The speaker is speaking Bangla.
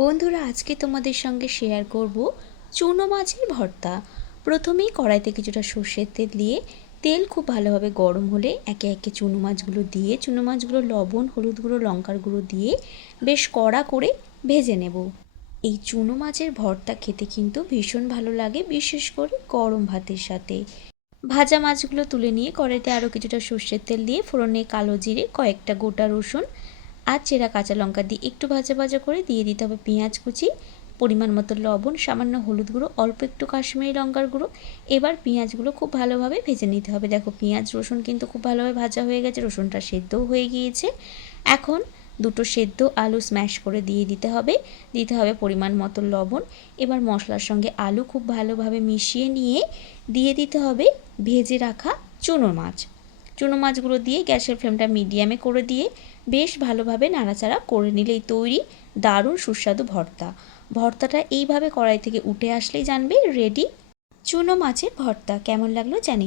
বন্ধুরা, আজকে তোমাদের সঙ্গে শেয়ার করব চুনো মাছের ভর্তা। প্রথমেই কড়াইতে কিছুটা সর্ষের তেল দিয়ে তেল খুব ভালোভাবে গরম হলে একে একে চুনো মাছগুলো দিয়ে চুনো মাছগুলো লবণ, হলুদ গুঁড়ো, লঙ্কার গুঁড়ো দিয়ে বেশ কড়া করে ভেজে নেব। এই চুনো মাছের ভর্তা খেতে কিন্তু ভীষণ ভালো লাগে, বিশেষ করে গরম ভাতের সাথে। ভাজা মাছগুলো তুলে নিয়ে কড়াইতে আরও কিছুটা সর্ষের তেল দিয়ে ফোড়নে কালো জিরে, কয়েকটা গোটা রসুন আর চেরা কাঁচা লঙ্কা দিয়ে একটু ভাজা ভাজা করে দিয়ে দিতে হবে পেঁয়াজ কুচি, পরিমাণ মতো লবণ, সামান্য হলুদ গুঁড়ো, অল্প একটু কাশ্মীরি লঙ্কার গুঁড়ো। এবার পেঁয়াজগুলো খুব ভালোভাবে ভেজে নিতে হবে। দেখো, পেঁয়াজ রসুন কিন্তু খুব ভালোভাবে ভাজা হয়ে গেছে, রসুনটা সেদ্ধও হয়ে গিয়েছে। এখন দুটো সেদ্ধ আলু স্ম্যাশ করে দিয়ে দিতে হবে পরিমাণ মতো লবণ। এবার মশলার সঙ্গে আলু খুব ভালোভাবে মিশিয়ে নিয়ে দিয়ে দিতে হবে ভেজে রাখা চুনো মাছ। চুনো মাছগুলো দিয়ে গ্যাসের ফ্লেমটা মিডিয়ামে করে দিয়ে বেশ ভালোভাবে নাড়াচাড়া করে নিলেই তৈরি দারুণ সুস্বাদু ভর্তা। ভর্তাটা এইভাবে কড়াই থেকে উঠে আসলেই জানবে রেডি চুনো মাছের ভর্তা। কেমন লাগলো জানিও।